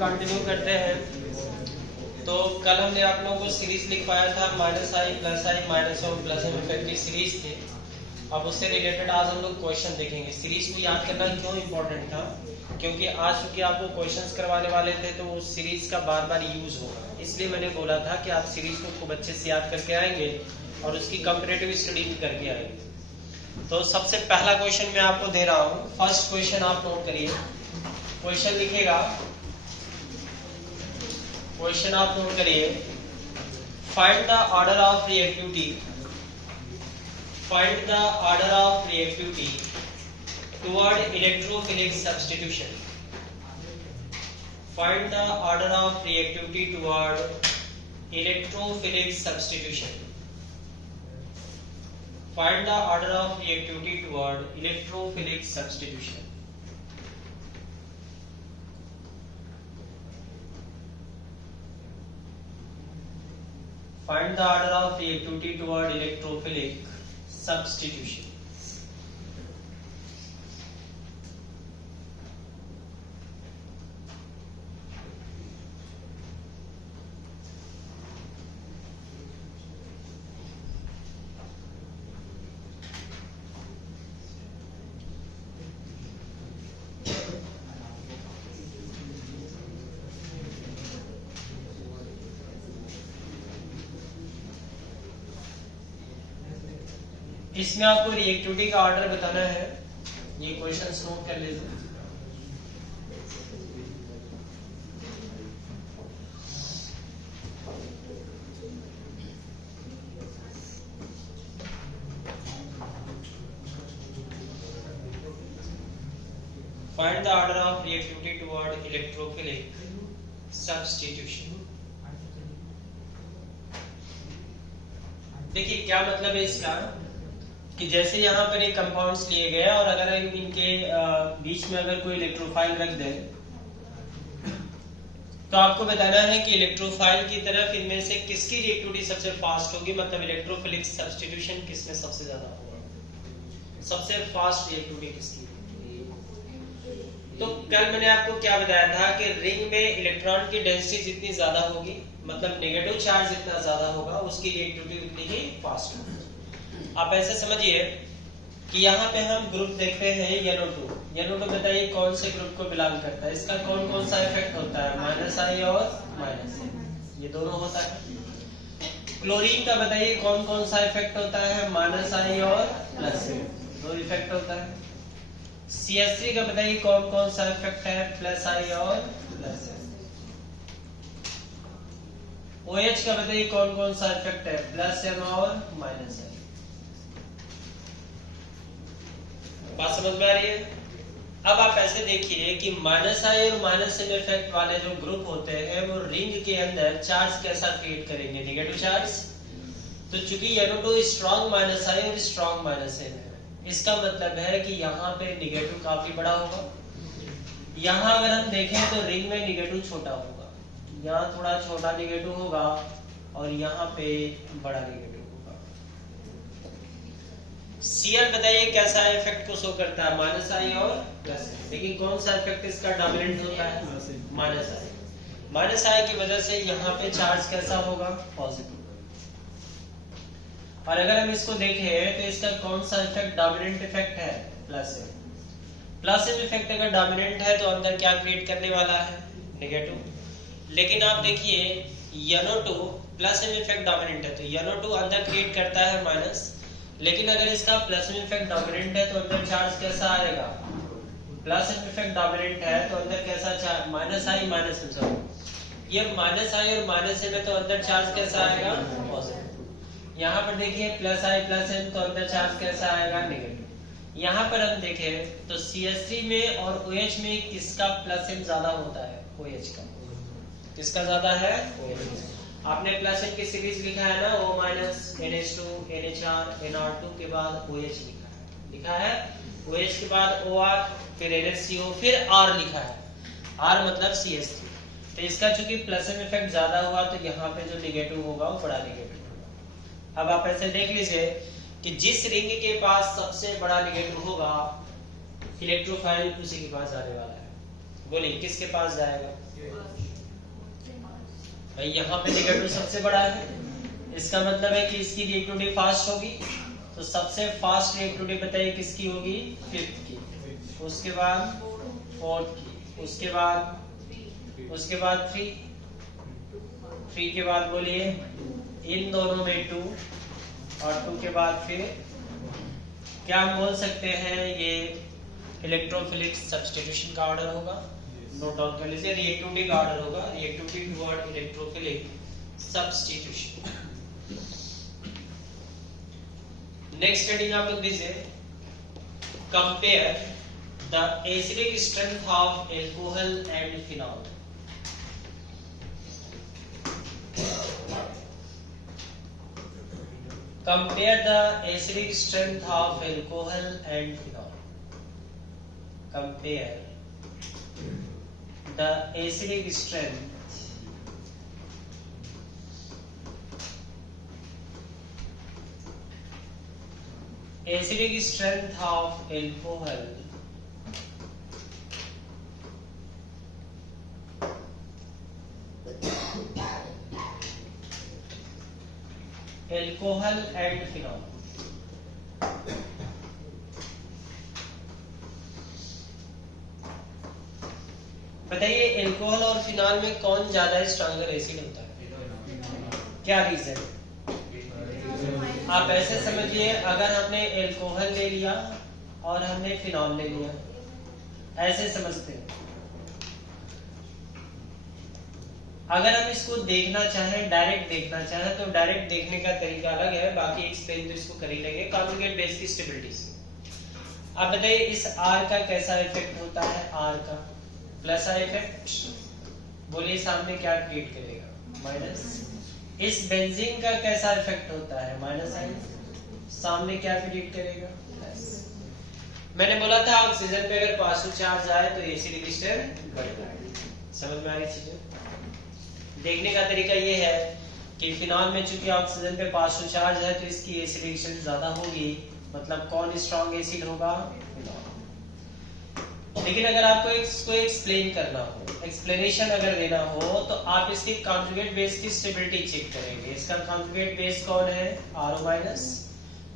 Continue करते हैं। तो कल हमने आप लोगों को सीरीज लिख पाया था -i + i -1 + m इफेक्ट की सीरीज थी। अब उससे रिलेटेड आज हम लोग क्वेश्चन देखेंगे। सीरीज को याद करना क्यों इम्पोर्टेंट था, क्योंकि आज चूंकि आपको क्वेश्चंस करवाने वाले थे तो उस सीरीज का बार बार यूज होगा, इसलिए मैंने बोला था कि आप सीरीज को खूब अच्छे से याद करके आएंगे और उसकी कंपैरेटिव स्टडी भी करके आएंगे। तो सबसे पहला क्वेश्चन मैं आपको दे रहा हूँ। फर्स्ट क्वेश्चन आप नोट करिए। क्वेश्चन लिखेगा, क्वेश्चन आप नोट करिए, find the order of reactivity, find the order of reactivity toward electrophilic substitution. Find the order of reactivity toward electrophilic substitution. Find the order of reactivity toward electrophilic substitution. Find the order of reactivity toward electrophilic substitution. इसमें आपको reactivity का order बताना है। ये questions note कर लीजिए। Find the order of reactivity toward electrophilic substitution. देखिए क्या मतलब है इसका, कि जैसे यहाँ पर एक कंपाउंड्स लिए गए और अगर इनके बीच में अगर कोई इलेक्ट्रोफाइल रख दे तो आपको बताना है कि इलेक्ट्रोफाइल की तरफ इनमें से किसकी रिएक्टिविटी सबसे फास्ट होगी, मतलब इलेक्ट्रोफिलिक सब्स्टिट्यूशन किसमें सबसे ज्यादा होगा, सबसे फास्ट रिएक्टिविटी किसकी। तो कल मैंने आपको क्या बताया था कि रिंग में इलेक्ट्रॉन की डेंसिटी जितनी ज्यादा होगी, मतलब नेगेटिव चार्ज जितना ज्यादा होगा, उसकी रिएक्टिविटी उतनी ही फास्ट होगी। आप ऐसे समझिए कि यहाँ पे हम ग्रुप देखते हैं NO2। NO2 बताइए कौन से ग्रुप को बिलोंग करता है, इसका कौन कौन सा इफेक्ट होता है, -i और -n, ये दोनों होता है। क्लोरीन का बताइए कौन कौन सा इफेक्ट होता है, -i और +n, दो इफेक्ट होता है। CH3 का बताइए कौन कौन सा इफेक्ट है, +i और +n। OH का बताइए कौन कौन सा इफेक्ट है, +m और -m। बात समझ में आ रही है। अब आप ऐसे देखिए कि -i और -m इफेक्ट वाले जो ग्रुप होते हैं वो रिंग के अंदर चार्ज कैसा क्रिएट करेंगे, नेगेटिव चार्ज। तो चूंकि NO2 स्ट्रॉन्ग -i और स्ट्रॉन्ग -m है, इसका मतलब है कि यहाँ पे नेगेटिव काफी बड़ा होगा। यहाँ अगर हम देखें तो रिंग में नेगेटिव छोटा होगा, यहाँ थोड़ा छोटा नेगेटिव होगा और यहाँ पे बड़ा नेगेटिव। Cl बताइए कैसा इफेक्ट को शो करता है, -i और +n, लेकिन कौन सा इफेक्ट इसका डोमिनेंट होता है, -i की वजह से यहाँ पे चार्ज कैसा होगा, पॉजिटिव। और अगर हम इसको देखें तो इसका कौन सा इफेक्ट डोमिनेंट इफेक्ट है, +m इफेक्ट अगर डोमिनेंट है तो अंदर क्या क्रिएट करने वाला है, नेगेटिव। लेकिन आप देखिए NO2 +m इफेक्ट डोमिनेंट है तो NO2 अंदर क्रिएट करता है माइनस, लेकिन अगर इसका +m इफेक्ट डोमिनेंट है तो अंदर चार्ज कैसा आएगा, +m इफेक्ट डोमिनेंट है तो अंदर कैसा चार्ज, -i -m, सॉरी ये -i और -m है तो अंदर चार्ज कैसा आएगा, पॉजिटिव। यहाँ पर देखिए +i +m तो अंदर चार्ज कैसा आएगा, नेगेटिव। यहाँ पर हम देखें तो CH3 में और OH में किसका +m ज्यादा होता है, OH का। किसका ज्यादा है, OH। आपने +m की सीरीज लिखा है ना, O- NH2 NHR NR2 के बाद OH लिखा है OH के बाद OR, फिर NHCO, फिर R लिखा है, R मतलब CH3। तो इसका चूंकि +m इफेक्ट ज्यादा हुआ तो यहाँ पे जो नेगेटिव होगा वो बड़ा नेगेटिव होगा। अब आप ऐसे देख लीजिए कि जिस रिंग के पास सबसे बड़ा नेगेटिव होगा इलेक्ट्रोफाइल उसी के पास जाने वाला है। बोलिए किसके पास जाएगा, भाई यहाँ पे नेगेटिव सबसे बड़ा है, इसका मतलब है कि इसकी रिएक्टिविटी फास्ट होगी, तो सबसे फास्ट रिएक्टिविटी बताइए किसकी होगी, फिफ्थ की, उसके बाद फोर्थ की, उसके बाद थ्री के बाद बोलिए इन दोनों में 2 और 2 के बाद फिर क्या हम बोल सकते हैं, ये इलेक्ट्रोफिलिक सब्स्टिट्यूशन का ऑर्डर होगा, नोट डाउन कर लीजिए, रिएक्टिविटी का ऑर्डर होगा, reactivity toward electrophilic substitution. Next heading आप लोग दीजिए, compare the acidic strength of alcohol and phenol. Compare the acidic strength of alcohol and phenol. Compare the acidic strength of alcohol and phenol। बताइए alcohol और phenol में कौन ज्यादा stronger acid होता है, क्या रीजन? आप ऐसे समझिए, अगर हमने एल्कोहल ले लिया और हमने फिनॉल ले लिया, ऐसे समझते हैं। अगर हम इसको देखना चाहें, डायरेक्ट देखना चाहें, तो डायरेक्ट देखने का तरीका अलग है, बाकी एक्सप्लेन तो इसको कर ही लेंगे कॉन्जुगेट बेस की स्टेबिलिटी से। आप बताइए इस R का कैसा इफेक्ट होता है, R का प्लस I इफेक्ट, बोलिए सामने क्या क्रिएट करेगा, माइनस। इस बेंजीन का कैसा इफेक्ट होता है, माइनस I, सामने क्या क्रिएट करेगा, प्लस। मैंने बोला था ऑक्सीजन पे अगर पॉजिटिव चार्ज आए तो एसिडिक स्ट्रेंथ बढ़ जाएगी, समझ में आ रही चीजें? देखने का तरीका ये है कि फिनॉल में चूंकि ऑक्सीजन पे पॉजिटिव चार्ज है तो इसकी एसिडिक स्ट्रेंथ ज्यादा होगी, मतलब कौन स्ट्रॉन्ग एसिड होगा, फिनॉल। लेकिन अगर आपको इसको एक्सप्लेन करना हो, एक्सप्लेनेशन अगर देना हो, तो आप इसके कॉन्जुगेट बेस की स्टेबिलिटी चेक करेंगे। इसका कॉन्जुगेट बेस कौन है, RO-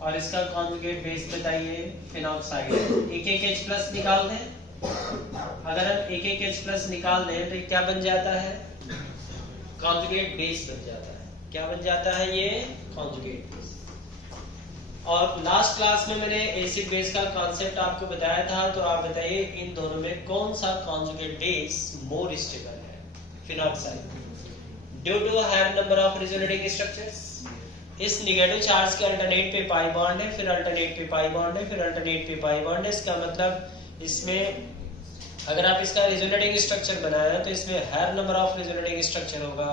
और इसका कॉन्जुगेट बेस बताइए फिनॉक्साइड। एक H+ निकाल दें, अगर हम एक H+ निकाल दें तो क्या बन जाता है, कॉन्जुगेट बेस बन जाता है। क्या बन जाता है, ये कॉन्जुगेट बेस। और लास्ट क्लास में मैंने एसिड बेस का कॉन्सेप्ट आपको बताया था, तो आप बताइए इन दोनों में कौन सा कॉन्जुगेट बेस मोर स्टेबल है, phenoxide, due to higher number of resonating structures. इस नेगेटिव चार्ज के अल्टरनेट पे पाई बॉन्ड है, फिर अल्टरनेट पे पाई बॉन्ड है, फिर अल्टरनेट पे पाई बॉन्ड है। इसका मतलब इसमें अगर आप इसका रेजोनेटिंग स्ट्रक्चर बनाया तो इसमें higher number of resonating structure होगा,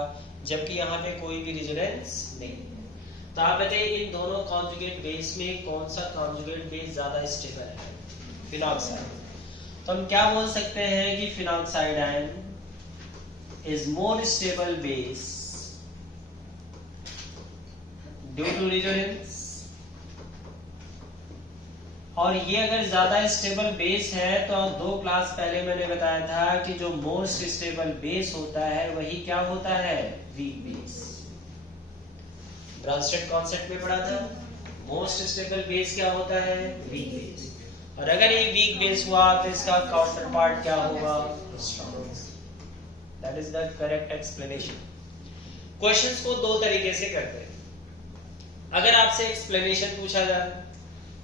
जबकि यहाँ पे कोई भी रेजोनेंस नहीं है। तो आप बताइए इन दोनों कॉन्जुगेट बेस में कौन सा कॉन्जुगेट बेस ज्यादा स्टेबल है, फिनॉक्साइड। तो हम क्या बोल सकते हैं कि phenoxide ion is more stable base due to resonance. और ये अगर ज्यादा स्टेबल बेस है तो 2 क्लास पहले मैंने बताया था कि जो मोस्ट स्टेबल बेस होता है वही क्या होता है, वीक बेस। ब्रांस्टेड कॉन्सेप्ट में पढ़ा था, मोस्ट स्टेबल बेस क्या होता है, वीक बेस। और अगर ये वीक बेस हुआ तो इसका काउंटर पार्ट क्या होगा, strong. That is the correct explanation. Questions को 2 तरीके से करते हैं। अगर आपसे एक्सप्लेनेशन पूछा जाए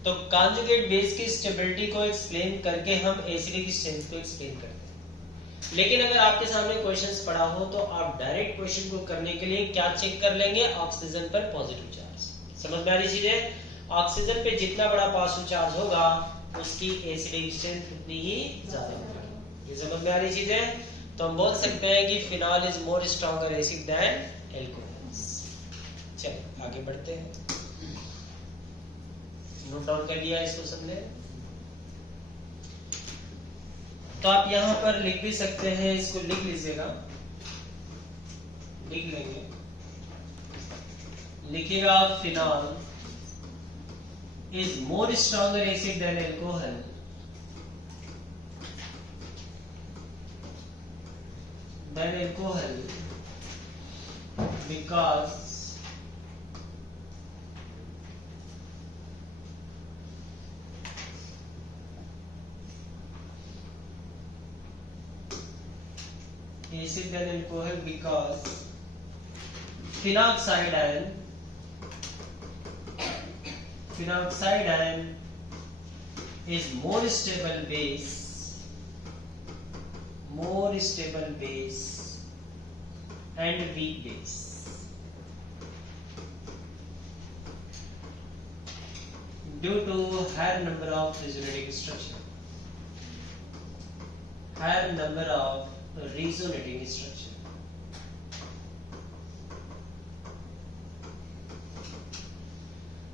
तो कॉन्जुगेट बेस की स्टेबिलिटी को एक्सप्लेन करके हम एसिडिक स्ट्रेंथ को एक्सप्लेन करते हैं। लेकिन अगर आपके सामने क्वेश्चंस पड़ा हो तो आप डायरेक्ट क्वेश्चन को करने के लिए क्या चेक कर लेंगे, ऑक्सीजन पर पॉजिटिव चार्ज। समझ में आ रही चीजें? ऑक्सीजन पे जितना बड़ा पॉजिटिव चार्ज होगा उसकी एसिडिक स्ट्रेंथ उतनी ही ज्यादा होगी। ये समझ में आ रही चीजें? तो हम बोल सकते हैं कि phenol is more stronger acid than alcohols. चलिए आगे बढ़ते हैं। नोट डाउन कर लिया इसको सबने? तो आप यहां पर लिख भी सकते हैं, इसको लिख लीजिएगा, लिख लेंगे, लिखिएगा phenol is more stronger acid than alcohol than alcohol because acid than alcohol because phenoxide ion is more stable base and weak base. Due to higher number of resonating structure,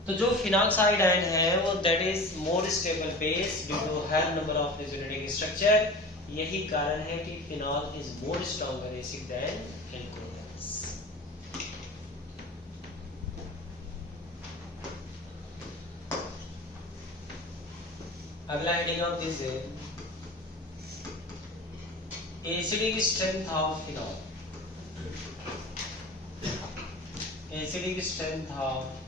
तो जो फिनॉक्साइड आयन है वो that is more stable base due to higher number of resonating structure. यही कारण है कि phenol is more stronger acid than alcohols. अगला heading of this है acidic strength of phenol. Acidic strength of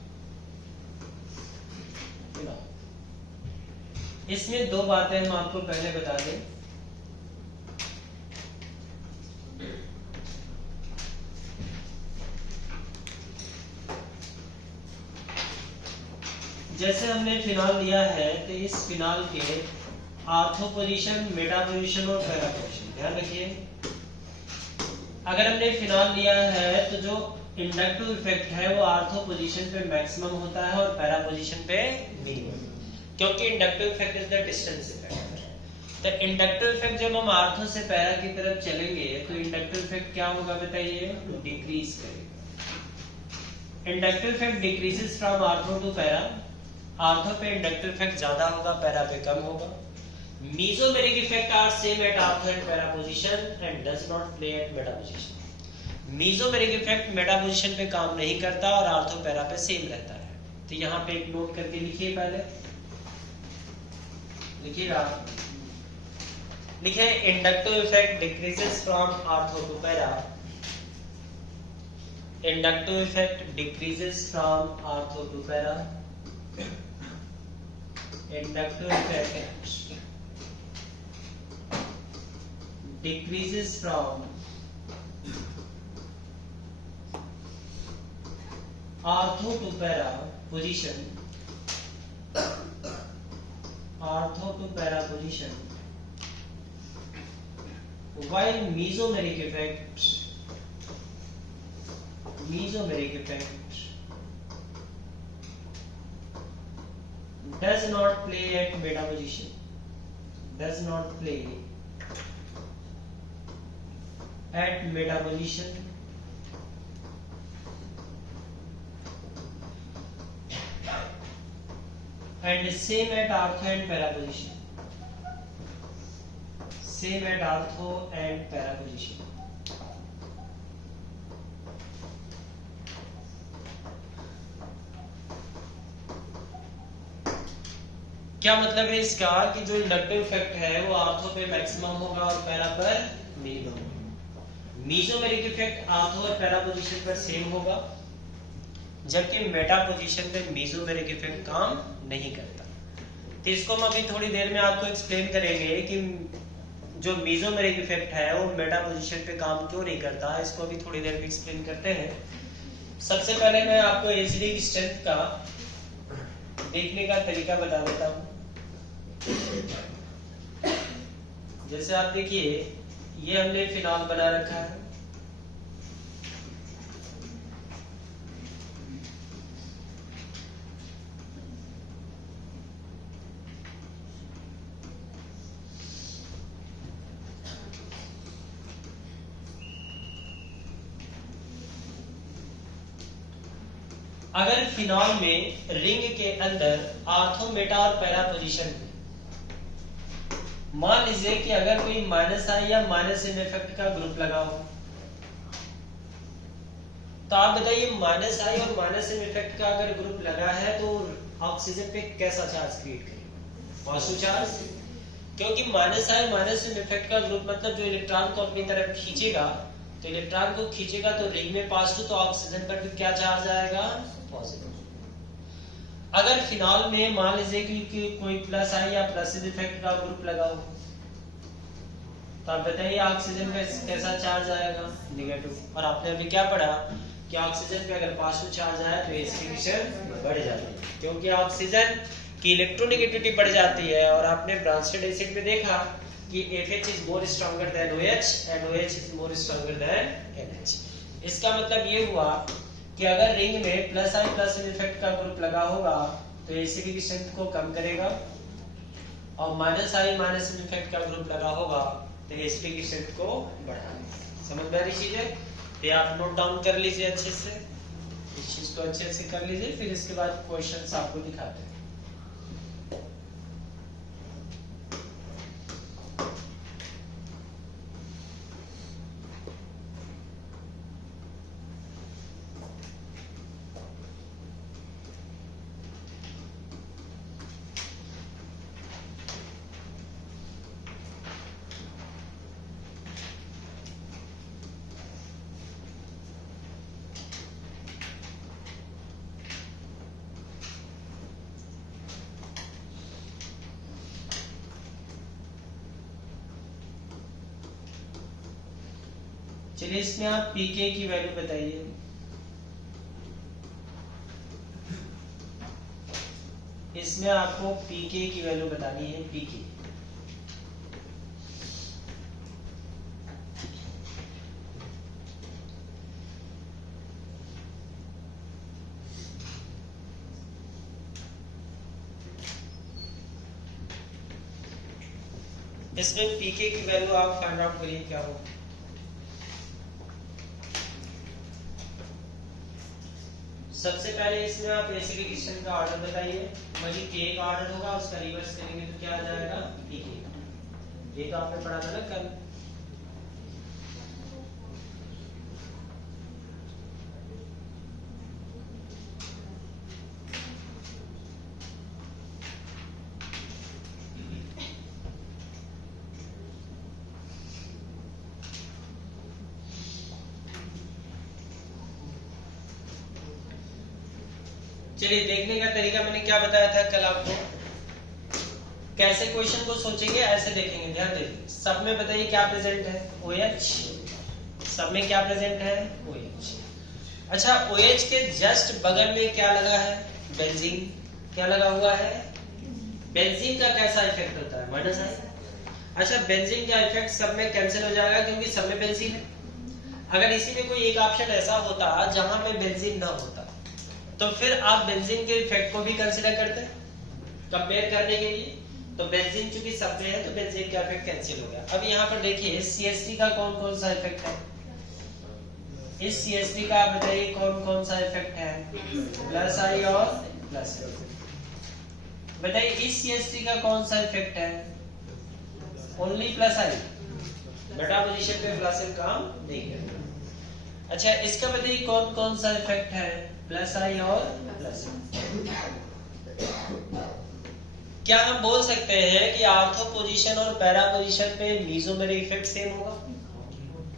phenol. इसमें दो बातें हम आपको पहले बता दें. जैसे हमने फिनॉल लिया है तो इस फिनॉल के आर्थो पोजीशन, मेटा पोजीशन और पैरा पोजीशन ध्यान रखिए. अगर हमने फिनॉल लिया है तो जो इंडक्टिव इफेक्ट है वो आर्थो पोजीशन पे मैक्सिमम होता है और पैरा पोजीशन पे मिनिमम, क्योंकि inductive effect is the distance effect. तो इंडक्टिव इफेक्ट जब हम आर्थो से पैरा की तरफ चलेंगे तो इंडक्टिव इफेक्ट क्या होगा बताइए? डिक्रीज करेगा. Inductive effect decreases from ortho to para. Ortho पे इंडक्टिव इफेक्ट ज्यादा होगा, पैरा पे कम होगा. Mesomeric effect are same at ortho and para position and does not play at meta position. Mesomeric effect meta position पे काम नहीं करता और आर्थो पैरा पे सेम रहता है. तो यहाँ पे एक नोट करके लिखिए. पहले लिखिएगा, लिखिए inductive effect decreases from ortho to para. Inductive effect decreases from ortho to para. Inductive effect decreases from ortho to para position. Ortho to para position. While mesomeric effect does not play at beta position. Does not play at beta position. And same at ortho and para position. Same at ortho and para position. क्या मतलब है इसका कि जो inductive effect है वो ortho पे maximum होगा और पैरा पर मिनिमम. मेसोमेरिक इफेक्ट आर्थो और पैरा पोजीशन पर सेम होगा, जबकि मेटा पोजीशन पे मेसोमेरिक इफेक्ट काम नहीं करता. तो इसको हम अभी थोड़ी देर में आपको एक्सप्लेन करेंगे कि जो मेसोमेरिक इफेक्ट है वो मेटा पोजीशन पे काम क्यों नहीं करता. इसको अभी थोड़ी देर में एक्सप्लेन करते हैं. सबसे पहले मैं आपको एसिडिक स्ट्रेंथ का देखने का तरीका बता देता हूँ. जैसे आप देखिए, ये हमने फिनॉल बना रखा है. अगर फिनॉल में रिंग के अंदर आर्थो, मेटा और पैरा पोजीशन, मान लीजिए कि अगर कोई माइनस आई या माइनस एम इफेक्ट का ग्रुप लगा हो, तो आप बताइए माइनस आई और माइनस एम इफेक्ट का अगर ग्रुप लगा है तो ऑक्सीजन पे कैसा चार्ज क्रिएट करेगा? Positive charge. क्योंकि माइनस आई माइनस एम इफेक्ट का ग्रुप मतलब जो इलेक्ट्रॉन को अपनी तरफ खींचेगा, तो इलेक्ट्रॉन को खींचेगा तो रिंग में पास टू, तो ऑक्सीजन पर भी क्या चार्ज आएगा, पॉजिटिव। अगर फिनॉल में मान लीजिए कि कोई प्लस आई या प्लस इफेक्ट का ग्रुप लगा हो, तो आप बताइए ऑक्सीजन पे कैसा चार्ज आएगा, नेगेटिव। और आपने अभी क्या पढ़ा कि ऑक्सीजन पे अगर पॉजिटिव चार्ज आया तो एसिडिफिकेशन बढ़ जाती है, क्योंकि ऑक्सीजन की इलेक्ट्रोनेगेटिविटी बढ़ जाती है। और आपने ब्रांचेड एसिड में देखा कि FH is more stronger than OH and OH is more stronger than NH। इसका मतलब ये हुआ कि अगर रिंग में प्लस आई प्लस इफेक्ट का ग्रुप लगा होगा तो एसिड की स्ट्रेंथ को कम करेगा, और माइनस आई माइनस इफेक्ट का ग्रुप लगा होगा तो एसिड की स्ट्रेंथ को बढ़ाएगा। समझ में आ रही चीज है? तो आप नोट डाउन कर लीजिए अच्छे से, इस चीज को अच्छे से कर लीजिए, फिर इसके बाद क्वेश्चंस आपको दिखाते हैं। चलिए इसमें आप पीके की वैल्यू बताइए। इसमें आपको पीके की वैल्यू बतानी है, पीके। इसमें पीके की वैल्यू आप फाइंड आउट करिए क्या हो। सबसे पहले इसमें आप एसिडिफिकेशन का ऑर्डर बताइए। वही के का ऑर्डर होगा, उसका रिवर्स करेंगे तो क्या आ जाएगा, पीके। ये तो आपने पढ़ा था ना कल। चलिए देखने का तरीका मैंने क्या बताया था कल आपको। कैसे क्वेश्चन को सोचेंगे, ऐसे देखेंगे। ध्यान दीजिए, सब में बताइए क्या प्रेजेंट है, OH। सब में क्या प्रेजेंट है, OH। अच्छा, OH के जस्ट बगल में क्या लगा है, बेंजीन। क्या लगा हुआ है, बेंजीन का कैसा इफेक्ट होता है, माइनस आई। अच्छा, बेंजीन का इफेक्ट सब में कैंसिल हो जाएगा क्योंकि सब में बेंजीन है। अगर इसी में कोई एक ऑप्शन ऐसा होता जहां पे बेंजीन ना होता तो फिर आप बेंजीन के इफेक्ट को भी कंसीडर करते हैं कंपेयर करने के लिए। तो बेंजीन चूंकि सब में है तो बेंजीन का इफेक्ट कैंसिल हो गया। अब यहाँ पर देखिए CH3 का कौन कौन सा इफेक्ट है। इस CH3 का बताइए कौन कौन सा इफेक्ट है, प्लस आई और प्लस आई। बताइए इस CH3 का कौन सा इफेक्ट है, ओनली प्लस आई। बटा पोजीशन पे प्लस आई काम नहीं करता। अच्छा, इसका बताइए कौन कौन सा इफेक्ट है, प्लस आई और प्लस आई। क्या हम बोल सकते हैं कि आर्थो पोजीशन और पैरा पोजीशन पे मीजोमेरिक इफेक्ट सेम होगा?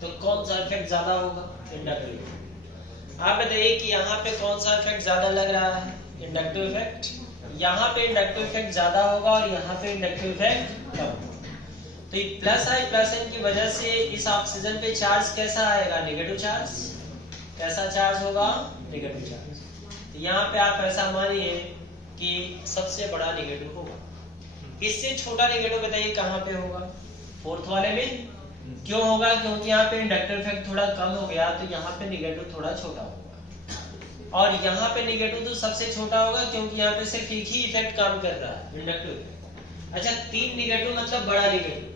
तो कौन सा इफेक्ट ज्यादा होगा, इंडक्टिव। आप बताइए कि यहाँ पे कौन सा इफेक्ट ज्यादा लग रहा है, इंडक्टिव इफेक्ट। यहाँ पे इंडक्टिव इफेक्ट ज्यादा होगा और यहाँ पे इंडक्टिव इफेक्ट कम होगा। तो प्लस आई प्लस एन की वजह से इस ऑक्सीजन पे चार्ज कैसा आएगा, नेगेटिव चार्ज। कैसा चार्ज होगा, नेगेटिव चार्ज। तो यहाँ पे आप ऐसा मानिए कि सबसे बड़ा नेगेटिव होगा। इससे छोटा नेगेटिव बताइए कहाँ पे होगा, फोर्थ वाले में। क्यों होगा, क्योंकि यहाँ पे इंडक्टिव इफेक्ट थोड़ा कम हो गया तो यहाँ पे नेगेटिव थोड़ा छोटा होगा। और यहाँ पे नेगेटिव तो सबसे छोटा होगा क्योंकि यहाँ पे सिर्फ एक ही इफेक्ट काम कर रहा है, इंडक्टिव इफेक्ट। अच्छा, 3 नेगेटिव मतलब बड़ा नेगेटिव।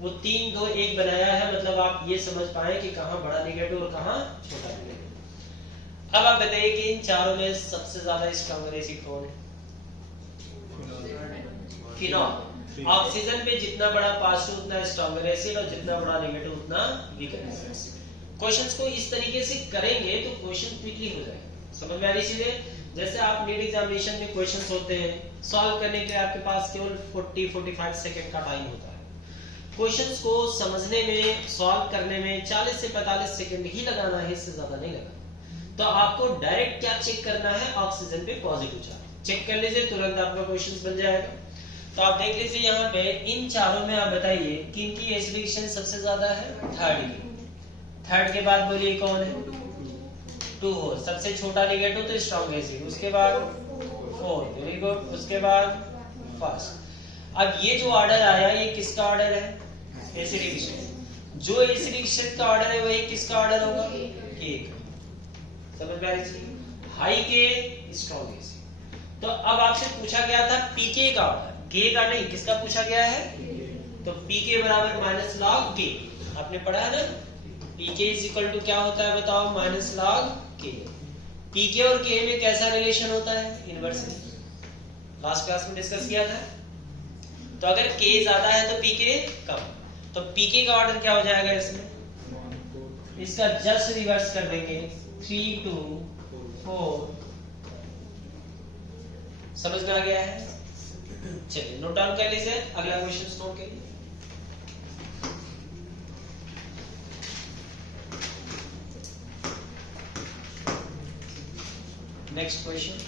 वो 3 2 1 बनाया है, मतलब आप ये समझ पाए कि कहाँ बड़ा नेगेटिव और कहाँ छोटा नेगेटिव। अब आप बताइए कि इन चारों में सबसे ज्यादा स्ट्रॉन्गर एसिड कौन है, फिनॉल। ऑक्सीजन पे जितना बड़ा पॉजिटिव उतना स्ट्रॉन्गर एसिड और जितना बड़ा नेगेटिव उतना वीकर एसिड। क्वेश्चंस को इस तरीके से करेंगे तो क्वेश्चन क्विकली हो जाएगा। समझ में आ रही चीजें। जैसे आप नीट एग्जामिनेशन में क्वेश्चंस होते हैं, सॉल्व करने के लिए आपके पास केवल 40-45 सेकंड का टाइम होता है। क्वेश्चंस को समझने में, सॉल्व करने में 40 से 45 सेकंड ही लगाना है, इससे ज्यादा नहीं लगाना। तो आपको डायरेक्ट क्या चेक करना है, ऑक्सीजन पे पॉजिटिव चार्ज चेक कर लीजिए, तुरंत आपका क्वेश्चन बन जाएगा। तो आप देख लीजिए यहाँ पे इन चारों में आप बताइए किनकी एसिडिकेशन सबसे ज्यादा है, थर्ड की। थर्ड के बाद बोलिए कौन है, 2 हो, सबसे छोटा नेगेटिव तो स्ट्रॉन्ग एसिड, उसके बाद 4, वेरी गुड, उसके बाद फर्स्ट। अब ये जो ऑर्डर आया ये किसका ऑर्डर है, एसिडिकेशन। जो एसिडिकेशन का ऑर्डर है वही किसका ऑर्डर होगा, के का। समझ में आ रही है, हाई के स्ट्रॉन्ग एसिड। तो अब आपसे पूछा गया था पीके का ऑर्डर, के का नहीं, किसका पूछा गया है, तो पीके बराबर माइनस लॉग के, आपने पढ़ा है ना, पीके इज इक्वल टू क्या होता है बताओ, माइनस लॉग के। पीके और के में कैसा रिलेशन होता है, इनवर्सली, लास्ट क्लास में डिस्कस किया था। तो अगर के ज्यादा है तो पीके कम, तो पीके का ऑर्डर क्या हो जाएगा इसमें, इसका जस्ट रिवर्स कर देंगे, 3 2 4। समझ में आ गया है, चलिए नोट डाउन कर लीजिए, अगला क्वेश्चन नोट करिए। Next question,